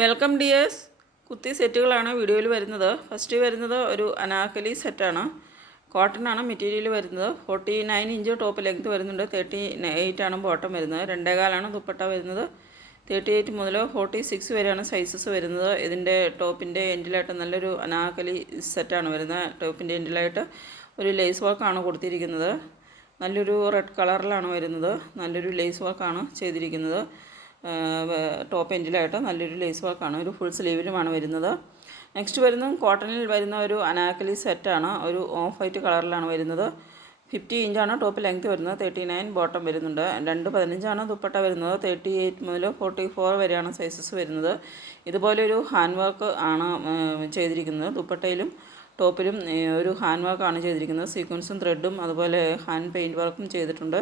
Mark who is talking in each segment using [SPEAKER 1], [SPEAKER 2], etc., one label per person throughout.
[SPEAKER 1] Welcome dears കുത്തി സെറ്റുകളാണ് വീഡിയോയിൽ വരുന്നത്. ഫസ്റ്റ് വരുന്നത് ഒരു അനാക്കലി സെറ്റാണ്. കോട്ടൺ ആണ് മെറ്റീരിയൽ വരുന്നത്. Forty nine inch top length വരുന്നുണ്ട്. തേർട്ടി എയ്റ്റ് ആണ് ബോട്ടം വരുന്നത്. രണ്ടേകാലാണ് ദുപ്പട്ട വരുന്നത്. തേർട്ടി എയ്റ്റ് മുതൽ ഫോർട്ടി സിക്സ് വരെയാണ് സൈസസ് വരുന്നത്. ഇതിന്റെ ടോപ്പിന്റെ എൻഡിലായിട്ട് നല്ലൊരു അനാക്കലി സെറ്റാണ് വരുന്നത്. ടോപ്പിന്റെ എൻഡിലായിട്ട് ഒരു ലേസ് വർക്കാണ് കൊടുത്തിരിക്കുന്നത്. നല്ലൊരു റെഡ് കളറിലാണ് വരുന്നത്. നല്ലൊരു ലേസ് വർക്കാണ് ചെയ്തിരിക്കുന്നത്. ടോപ്പ് എൻഡിലായിട്ട് നല്ലൊരു ലേസ് വർക്കാണ് ഒരു ഫുൾ സ്ലീവിലുമാണ് വരുന്നത്. നെക്സ്റ്റ് വരുന്നത് കോട്ടണിൽ വരുന്ന ഒരു അനാക്കലി സെറ്റാണ് ഒരു ഓഫ് വൈറ്റ് കളറിലാണ് വരുന്നത്. ഫിഫ്റ്റി ഇഞ്ചാണ് ടോപ്പ് ലെങ്ത് വരുന്നത്. തേർട്ടി നയൻ ബോട്ടം വരുന്നുണ്ട്. രണ്ട് പതിനഞ്ചാണ് ദുപ്പട്ട വരുന്നത്. തേർട്ടി എയ്റ്റ് മുതൽ ഫോർട്ടി ഫോർ വരെയാണ് സൈസസ് വരുന്നത്. ഇതുപോലെ ഒരു ഹാൻഡ് വർക്ക് ആണ് ചെയ്തിരിക്കുന്നത്. ദുപ്പട്ടയിലും ടോപ്പിലും ഒരു ഹാൻഡ് വർക്കാണ് ചെയ്തിരിക്കുന്നത്. സീക്വൻസും ത്രെഡും അതുപോലെ ഹാൻഡ് പെയിന്റ് വർക്കും ചെയ്തിട്ടുണ്ട്.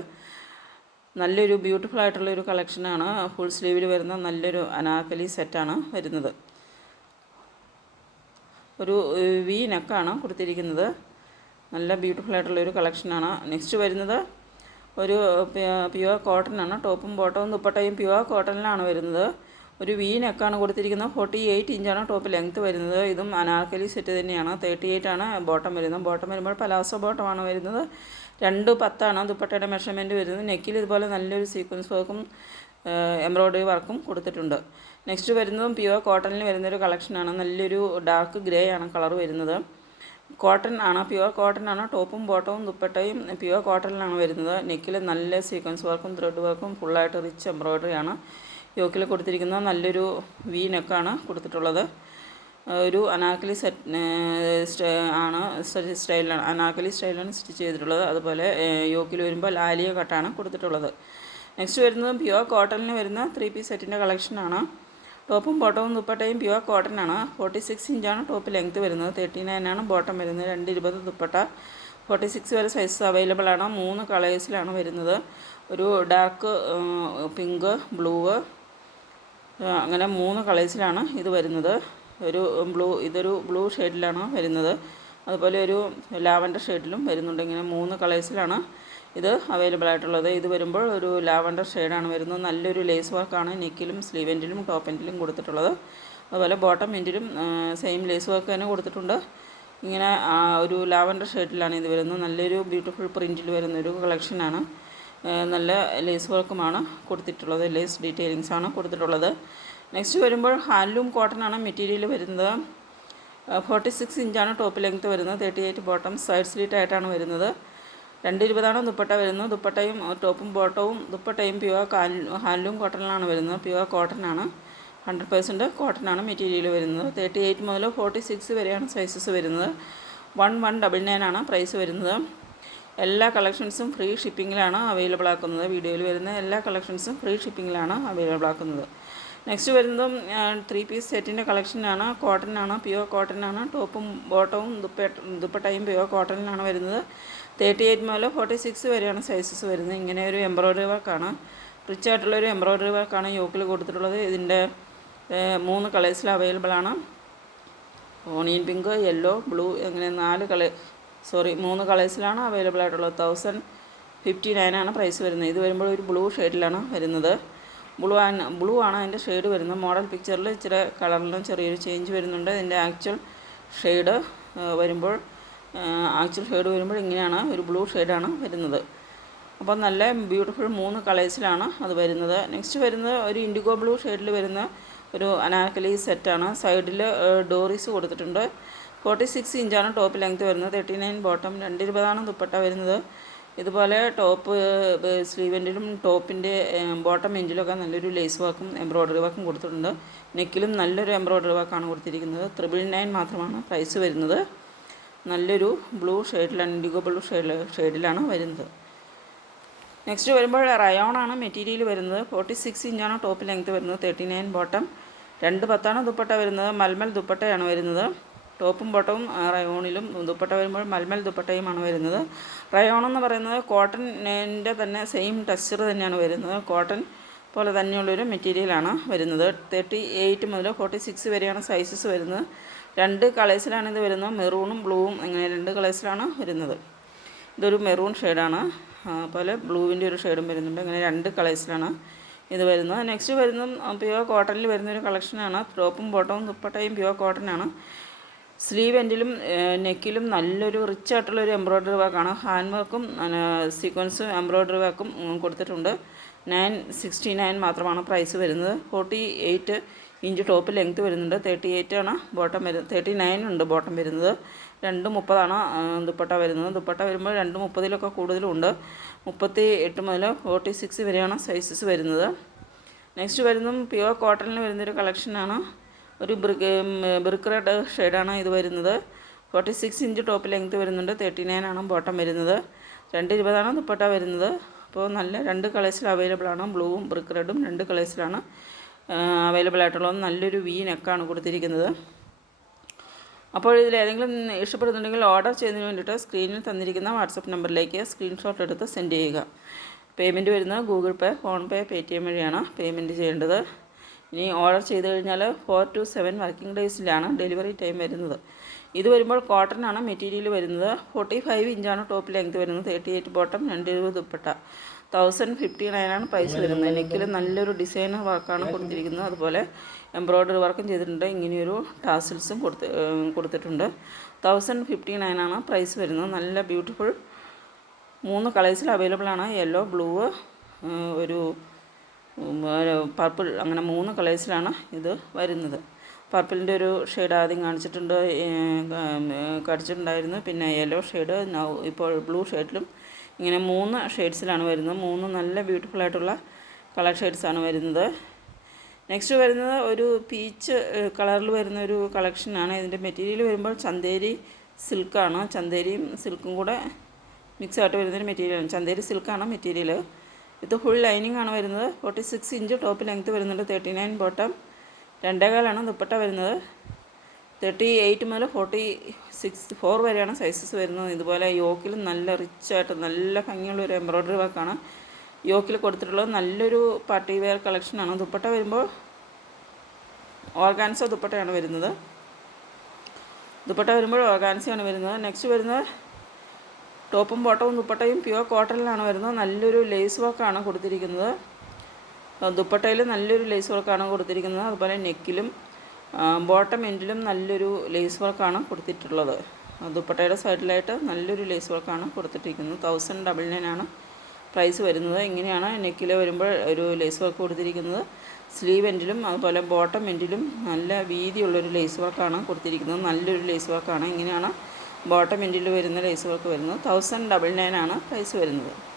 [SPEAKER 1] നല്ലൊരു ബ്യൂട്ടിഫുൾ ആയിട്ടുള്ള ഒരു കളക്ഷനാണ് ഫുൾ സ്ലീവിൽ വരുന്ന നല്ലൊരു അനാക്കലി സെറ്റാണ് വരുന്നത്. ഒരു വി നെക്കാണ് കൊടുത്തിരിക്കുന്നത്. നല്ല ബ്യൂട്ടിഫുൾ ആയിട്ടുള്ള ഒരു കളക്ഷനാണ് നെക്സ്റ്റ് വരുന്നത് ഒരു പ്യുവർ കോട്ടനാണ് ടോപ്പും ബോട്ടവും ദുപ്പട്ടയും പ്യുവർ കോട്ടണിലാണ് വരുന്നത്. ഒരു വി നെക്കാണ് കൊടുത്തിരിക്കുന്നത്. ഫോർട്ടി എയ്റ്റ് ഇഞ്ചാണ് ടോപ്പ് ലെങ്ത്ത് വരുന്നത്. ഇതും അനാർക്കലി സെറ്റ് തന്നെയാണ്. തേർട്ടി എയ്റ്റ് ആണ് ബോട്ടം വരുന്നത്. ബോട്ടം വരുമ്പോൾ പലാസോ ബോട്ടമാണ് വരുന്നത്. രണ്ട് പത്താണ് ദുപ്പട്ടയുടെ മെഷർമെന്റ് വരുന്നത്. നെക്കിൽ ഇതുപോലെ നല്ലൊരു സീക്വൻസ് വർക്കും എംബ്രോയ്ഡറി വർക്കും കൊടുത്തിട്ടുണ്ട്. നെക്സ്റ്റ് വരുന്നതും പ്യുവർ കോട്ടണിൽ വരുന്നൊരു കളക്ഷനാണ് നല്ലൊരു ഡാർക്ക് ഗ്രേ ആണ് കളർ വരുന്നത്. കോട്ടൺ ആണ് പ്യുവർ കോട്ടൺ ആണ്. ടോപ്പും ബോട്ടവും ദുപ്പട്ടയും പ്യുവർ കോട്ടണിലാണ് വരുന്നത്. നെക്കിൽ നല്ല സീക്വൻസ് വർക്കും ത്രെഡ് വർക്കും ഫുള്ളായിട്ട് റിച്ച് എംബ്രോയ്ഡറി ആണ്. യോക്കിൽ കൊടുത്തിരിക്കുന്ന നല്ലൊരു വി നെക്കാണ് കൊടുത്തിട്ടുള്ളത്. ഒരു അനാക്കലി സെറ്റ് ആണ് സ്റ്റൈലാണ് അനാക്കലി സ്റ്റൈലാണ് സ്റ്റിച്ച് ചെയ്തിട്ടുള്ളത്. അതുപോലെ യോക്കിൽ വരുമ്പോൾ ലാലിയ കട്ടാണ് കൊടുത്തിട്ടുള്ളത്. നെക്സ്റ്റ് വരുന്നത് പ്യുവർ കോട്ടണിന് വരുന്ന ത്രീ പീസ് സെറ്റിന്റെ കളക്ഷനാണ് ടോപ്പും ബോട്ടവും ദുപ്പട്ടയും പ്യുവർ കോട്ടൺ ആണ്. ഫോർട്ടി സിക്സ് ഇഞ്ചാണ് ടോപ്പ് ലെങ്ത് വരുന്നത്. തേർട്ടി നയൻ ആണ് ബോട്ടം വരുന്നത്. രണ്ട് ഇരുപത് ദുപ്പട്ട. ഫോർട്ടി സിക്സ് വരെ സൈസ് അവൈലബിൾ ആണ്. മൂന്ന് കളേഴ്സിലാണ് വരുന്നത്. ഒരു ഡാർക്ക് പിങ്ക് ബ്ലൂ അങ്ങനെ മൂന്ന് കളേഴ്സിലാണ് ഇത് വരുന്നത്. ഒരു ബ്ലൂ ഇതൊരു ബ്ലൂ ഷെയ്ഡിലാണ് വരുന്നത്. അതുപോലെ ഒരു ലാവൻഡർ ഷെയ്ഡിലും വരുന്നുണ്ട്. ഇങ്ങനെ മൂന്ന് കളേഴ്സിലാണ് ഇത് അവൈലബിൾ ആയിട്ടുള്ളത്. ഇത് വരുമ്പോൾ ഒരു ലാവൻഡർ ഷെയ്ഡാണ് വരുന്നത്. നല്ലൊരു ലേസ് വർക്കാണ് നെക്കിലും സ്ലീവ് എൻഡിലും ടോപ്പ് എൻഡിലും കൊടുത്തിട്ടുള്ളത്. അതുപോലെ ബോട്ടം എൻഡിലും സെയിം ലേസ് വർക്ക് തന്നെ കൊടുത്തിട്ടുണ്ട്. ഇങ്ങനെ ഒരു ലാവൻഡർ ഷെയ്ഡിലാണ് ഇത് വരുന്നത്. നല്ലൊരു ബ്യൂട്ടിഫുൾ പ്രിന്റിൽ വരുന്ന ഒരു കളക്ഷനാണ് നല്ല ലേസ് വർക്കുമാണ് കൊടുത്തിട്ടുള്ളത്. ലേസ് ഡീറ്റെയിലിങ്സാണ് കൊടുത്തിട്ടുള്ളത്. നെക്സ്റ്റ് വരുമ്പോൾ ഹാൻഡ്ലൂം കോട്ടൺ ആണ് മെറ്റീരിയൽ വരുന്നത്. ഫോർട്ടി സിക്സ് ഇഞ്ചാണ് ടോപ്പ് ലെങ്ത്ത് വരുന്നത്. Thirty eight bottom side slit ആയിട്ടാണ് വരുന്നത്. രണ്ട് ഇരുപതാണ് ദുപ്പട്ട വരുന്നത്. ദുപ്പട്ടയും ടോപ്പും ബോട്ടവും ദുപ്പട്ടയും പ്യുവർ ഹാൻഡ്ലൂം കോട്ടണിലാണ് വരുന്നത്. പ്യുവർ ആണ്. ഹൺഡ്രഡ് കോട്ടൺ ആണ് മെറ്റീരിയൽ വരുന്നത്. തേർട്ടി എയ്റ്റ് മുതൽ ഫോർട്ടി സിക്സ് വരെയാണ് സൈസസ് വരുന്നത്. വൺ വൺ ഡബിൾ നയൻ ആണ് പ്രൈസ് വരുന്നത്. എല്ലാ കളക്ഷൻസും ഫ്രീ ഷിപ്പിങ്ങിലാണ് അവൈലബിൾ ആക്കുന്നത്. വീഡിയോയിൽ വരുന്ന എല്ലാ കളക്ഷൻസും ഫ്രീ ഷിപ്പിങ്ങിലാണ് അവൈലബിൾ ആക്കുന്നത്. നെക്സ്റ്റ് വരുന്നതും ത്രീ പീസ് സെറ്റിന്റെ കളക്ഷനാണ് കോട്ടനാണ് പ്യുവർ കോട്ടൺ ആണ് ടോപ്പും ബോട്ടവും ദുപ്പട്ട ദുപ്പട്ടയും പ്യുവർ കോട്ടനിലാണ് വരുന്നത്. തേർട്ടി എയ്റ്റ് മുതൽ ഫോർട്ടി സിക്സ് വരെയാണ് സൈസസ് വരുന്നത്. ഇങ്ങനെ ഒരു എംബ്രോയ്ഡറി വർക്കാണ് റിച്ച് ആയിട്ടുള്ളൊരു എംബ്രോയ്ഡറി വർക്കാണ് യോക്കിൽ കൊടുത്തിട്ടുള്ളത്. ഇതിന്റെ മൂന്ന് കളേഴ്സിൽ അവൈലബിൾ ആണ്. ഓണിയൻ പിങ്ക് യെല്ലോ ബ്ലൂ അങ്ങനെ നാല് കള സോറി മൂന്ന് കളേഴ്സിലാണ് അവൈലബിൾ ആയിട്ടുള്ളത്. തൗസൻഡ് ഫിഫ്റ്റി നയനാണ് പ്രൈസ് വരുന്നത്. ഇത് വരുമ്പോൾ ഒരു ബ്ലൂ ഷെയ്ഡിലാണ് വരുന്നത്. ബ്ലൂ ആണ് ബ്ലൂ ആണ് അതിന്റെ ഷെയ്ഡ് വരുന്നത്. മോഡൽ പിക്ചറിൽ ഇച്ചിരി കളറിലും ചെറിയൊരു ചേഞ്ച് വരുന്നുണ്ട്. ഇതിന്റെ ആക്ച്വൽ ഷെയ്ഡ് വരുമ്പോൾ ആക്ച്വൽ ഷെയ്ഡ് വരുമ്പോൾ ഇങ്ങനെയാണ് ഒരു ബ്ലൂ ഷെയ്ഡാണ് വരുന്നത്. അപ്പോൾ നല്ല ബ്യൂട്ടിഫുൾ മൂന്ന് കളേഴ്സിലാണ് അത് വരുന്നത്. നെക്സ്റ്റ് വരുന്നത് ഒരു ഇൻഡിഗോ ബ്ലൂ ഷെയ്ഡിൽ വരുന്ന ഒരു അനാർക്കലി സെറ്റാണ് സൈഡിൽ ഡോറീസ് കൊടുത്തിട്ടുണ്ട്. ഫോർട്ടി സിക്സ് ഇഞ്ചാണ് ടോപ്പ് ലെങ്ത് വരുന്നത്. തേർട്ടി നയൻ ബോട്ടം രണ്ട് ഇരുപതാണ് ദുപ്പട്ട വരുന്നത്. ഇതുപോലെ ടോപ്പ് സ്ലീവെന്റിലും ടോപ്പിന്റെ ബോട്ടം എൻഡിലൊക്കെ നല്ലൊരു ലേസ് വർക്കും എംബ്രോയ്ഡറി വർക്കും കൊടുത്തിട്ടുണ്ട്. നെക്കിലും നല്ലൊരു എംബ്രോയ്ഡറി വർക്കാണ് കൊടുത്തിരിക്കുന്നത്. ത്രിബിൾ നയൻ മാത്രമാണ് പ്രൈസ് വരുന്നത്. നല്ലൊരു ബ്ലൂ ഷെയ്ഡിലാണ് ഇൻഡിഗോ ബ്ലൂ ഷെയ്ഡ് ഷെയ്ഡിലാണ് വരുന്നത്. നെക്സ്റ്റ് വരുമ്പോൾ റയോണാണ് മെറ്റീരിയൽ വരുന്നത്. ഫോർട്ടി സിക്സ് ഇഞ്ചാണ് ടോപ്പ് ലെങ്ത് വരുന്നത്. തേർട്ടി നയൻ ബോട്ടം രണ്ട് പത്താണ് ദുപ്പട്ട വരുന്നത്. മൽമൽ ദുപ്പട്ടയാണ് വരുന്നത്. ടോപ്പും ബോട്ടവും റയോണിലും ദുപ്പട്ട വരുമ്പോൾ മൽമൽ ദുപ്പട്ടയുമാണ് വരുന്നത്. റയോൺ എന്ന് പറയുന്നത് കോട്ടണിന്റെ തന്നെ സെയിം ടെക്സ്ചർ തന്നെയാണ് വരുന്നത്. കോട്ടൺ പോലെ തന്നെയുള്ളൊരു മെറ്റീരിയലാണ് വരുന്നത്. തേർട്ടി എയ്റ്റ് മുതൽ ഫോർട്ടി സിക്സ് വരെയാണ് സൈസസ് വരുന്നത്. രണ്ട് കളേഴ്സിലാണ് ഇത് വരുന്നത്. മെറൂണും ബ്ലൂവും അങ്ങനെ രണ്ട് കളേഴ്സിലാണ് വരുന്നത്. ഇതൊരു മെറൂൺ ഷെയ്ഡാണ് അതുപോലെ ബ്ലൂവിന്റെ ഒരു ഷെയ്ഡും വരുന്നുണ്ട്. അങ്ങനെ രണ്ട് കളേഴ്സിലാണ് ഇത് വരുന്നത്. നെക്സ്റ്റ് വരുന്ന പ്യുവർ കോട്ടണിൽ വരുന്നൊരു കളക്ഷനാണ് ടോപ്പും ബോട്ടവും ദുപ്പട്ടയും പ്യുവർ കോട്ടനാണ് സ്ലീവ് എൻഡിലും നെക്കിലും നല്ലൊരു റിച്ച് ആയിട്ടുള്ള ഒരു എംബ്രോയ്ഡറി വർക്കാണ് ഹാൻഡ് വർക്കും സീക്വൻസും എംബ്രോയ്ഡറി വർക്കും കൊടുത്തിട്ടുണ്ട്. നയൻ സിക്സ്റ്റി നയൻ മാത്രമാണ് പ്രൈസ് വരുന്നത്. Forty eight inch top length വരുന്നുണ്ട്. തേർട്ടി എയ്റ്റ് ആണ് ബോട്ടം വരുന്നത് തേർട്ടി നയൻ ഉണ്ട് ബോട്ടം വരുന്നത്. രണ്ട് മുപ്പതാണ് ദുപ്പട്ട വരുന്നത്. ദുപ്പട്ട വരുമ്പോൾ രണ്ട് മുപ്പതിലൊക്കെ കൂടുതലുണ്ട്. മുപ്പത്തി എട്ട് മുതൽ ഫോർട്ടി സിക്സ് വരെയാണ് സൈസസ് വരുന്നത്. നെക്സ്റ്റ് വരുന്നതും പ്യുവർ കോട്ടണിൽ വരുന്നൊരു കളക്ഷനാണ് ഒരു ബ്രിക് ബ്രിക്ക് റെഡ് ഷെയ്ഡാണ് ഇത് വരുന്നത്. Forty six inch top length വരുന്നുണ്ട്. തേർട്ടി നയൻ ആണ് ബോട്ടം വരുന്നത്. രണ്ട് ഇരുപതാണ് ദുപ്പട്ട വരുന്നത്. അപ്പോൾ നല്ല രണ്ട് കളേഴ്സിൽ അവൈലബിൾ ആണ് ബ്ലൂവും ബ്രിക്ക് റെഡും രണ്ട് കളേഴ്സിലാണ് അവൈലബിൾ ആയിട്ടുള്ളത് നല്ലൊരു വി നെക്കാണ് കൊടുത്തിരിക്കുന്നത്. അപ്പോൾ ഇതിൽ ഏതെങ്കിലും ഇഷ്ടപ്പെടുന്നുണ്ടെങ്കിൽ ഓർഡർ ചെയ്യുന്നതിന് വേണ്ടിയിട്ട് സ്ക്രീനിൽ തന്നിരിക്കുന്ന വാട്സപ്പ് നമ്പറിലേക്ക് സ്ക്രീൻഷോട്ട് എടുത്ത് സെൻഡ് ചെയ്യുക. പേയ്മെന്റ് വരുന്നത് ഗൂഗിൾ പേ ഫോൺപേ പേ ടി എം വഴിയാണ് പേയ്മെന്റ് ചെയ്യേണ്ടത്. ഇനി ഓർഡർ ചെയ്ത് കഴിഞ്ഞാൽ ഫോർ ടു സെവൻ വർക്കിംഗ് ഡേയ്സിലാണ് ഡെലിവറി ടൈം വരുന്നത്. ഇത് വരുമ്പോൾ കോട്ടൺ ആണ് മെറ്റീരിയൽ വരുന്നത്. ഫോർട്ടി ഫൈവ് ഇഞ്ചാണ് ടോപ്പ് ലെങ്ത് വരുന്നത്. തേർട്ടി എയ്റ്റ് ബോട്ടം രണ്ട് ഇരുപത് ദുപ്പട്ട. തൗസൻഡ് ഫിഫ്റ്റി നയനാണ് പൈസ വരുന്നത്. നെക്കിൽ നല്ലൊരു ഡിസൈനർ വർക്കാണ് കൊടുത്തിരിക്കുന്നത്. അതുപോലെ എംബ്രോയ്ഡറി വർക്കും ചെയ്തിട്ടുണ്ട്. ഇങ്ങനെയൊരു ടാസിൽസും കൊടുത്ത് കൊടുത്തിട്ടുണ്ട്. തൗസൻഡ് ഫിഫ്റ്റി നയനാണ് പ്രൈസ് വരുന്നത്. നല്ല ബ്യൂട്ടിഫുൾ മൂന്ന് കളേഴ്സിൽ അവൈലബിൾ ആണ്. യെല്ലോ ബ്ലൂ ഒരു പർപ്പിൾ അങ്ങനെ മൂന്ന് കളേഴ്സിലാണ് ഇത് വരുന്നത്. പർപ്പിളിന്റെ ഒരു ഷെയ്ഡ് ആദ്യം കാണിച്ചിട്ടുണ്ട് കാണിച്ചിട്ടുണ്ടായിരുന്നു. പിന്നെ യെല്ലോ ഷെയ്ഡ് നൗ ഇപ്പോൾ ബ്ലൂ ഷെയ്ഡിലും ഇങ്ങനെ മൂന്ന് ഷെയ്ഡ്സിലാണ് വരുന്നത്. മൂന്ന് നല്ല ബ്യൂട്ടിഫുൾ ആയിട്ടുള്ള കളർ ഷെയ്ഡ്സാണ് വരുന്നത്. നെക്സ്റ്റ് വരുന്നത് ഒരു പീച്ച് കളറിൽ വരുന്ന ഒരു കളക്ഷനാണ് ഇതിന്റെ മെറ്റീരിയൽ വരുമ്പോൾ ചന്തേരി സിൽക്കാണ് ചന്തേരിയും സിൽക്കും കൂടെ മിക്സ് ആയിട്ട് വരുന്നൊരു മെറ്റീരിയലാണ് ചന്തേരി സിൽക്കാണ് മെറ്റീരിയൽ ഇത് ഫുൾ ലൈനിങ് ആണ് വരുന്നത്. Forty six inch top length വരുന്നുണ്ട്. തേർട്ടി നയൻ ബോട്ടം രണ്ടേകാലാണ് ദുപ്പട്ട വരുന്നത്. തേർട്ടി എയ്റ്റ് മുതൽ ഫോർട്ടി സിക്സ് ഫോർ വരെയാണ് സൈസസ് വരുന്നത്. ഇതുപോലെ യോക്കിൽ നല്ല റിച്ചായിട്ട് നല്ല ഭംഗിയുള്ള ഒരു എംബ്രോയ്ഡറി വർക്കാണ് യോക്കിൽ കൊടുത്തിട്ടുള്ളത് നല്ലൊരു പാർട്ടി വെയർ കളക്ഷനാണ് ദുപ്പട്ട വരുമ്പോൾ ഓർഗാൻസ ദുപ്പട്ടയാണ് വരുന്നത്. ദുപ്പട്ട വരുമ്പോൾ ഓർഗാൻസയാണ് വരുന്നത്. നെക്സ്റ്റ് വരുന്നത് ടോപ്പും ബോട്ടവും ദുപ്പട്ടയും പ്യുവർ കോട്ടണിലാണ് വരുന്നത്. നല്ലൊരു ലേസ് വർക്കാണ് കൊടുത്തിരിക്കുന്നത്. ദുപ്പട്ടയിൽ നല്ലൊരു ലേസ് വർക്കാണ് കൊടുത്തിരിക്കുന്നത്. അതുപോലെ നെക്കിലും ബോട്ടം എൻഡിലും നല്ലൊരു ലേസ് വർക്കാണ് കൊടുത്തിട്ടുള്ളത്. ദുപ്പട്ടയുടെ സൈഡിലായിട്ട് നല്ലൊരു ലേസ് വർക്കാണ് കൊടുത്തിട്ടിരിക്കുന്നത്. തൗസൻഡ് ഡബിൾ നയൻ ആണ് പ്രൈസ് വരുന്നത്. ഇങ്ങനെയാണ് നെക്കിൽ വരുമ്പോൾ ഒരു ലേസ് വർക്ക് കൊടുത്തിരിക്കുന്നത്. സ്ലീവ് എൻഡിലും അതുപോലെ ബോട്ടം എൻഡിലും നല്ല വീതിയുള്ളൊരു ലേസ് വർക്കാണ് കൊടുത്തിരിക്കുന്നത്. നല്ലൊരു ലേസ് വർക്കാണ് ഇങ്ങനെയാണ് ബോട്ടം എൻഡിൽ വരുന്ന ലേസ് വരുന്നത്. തൗസൻഡ് ഡബിൾ നയൻ ആണ് പ്രൈസ് വരുന്നത്.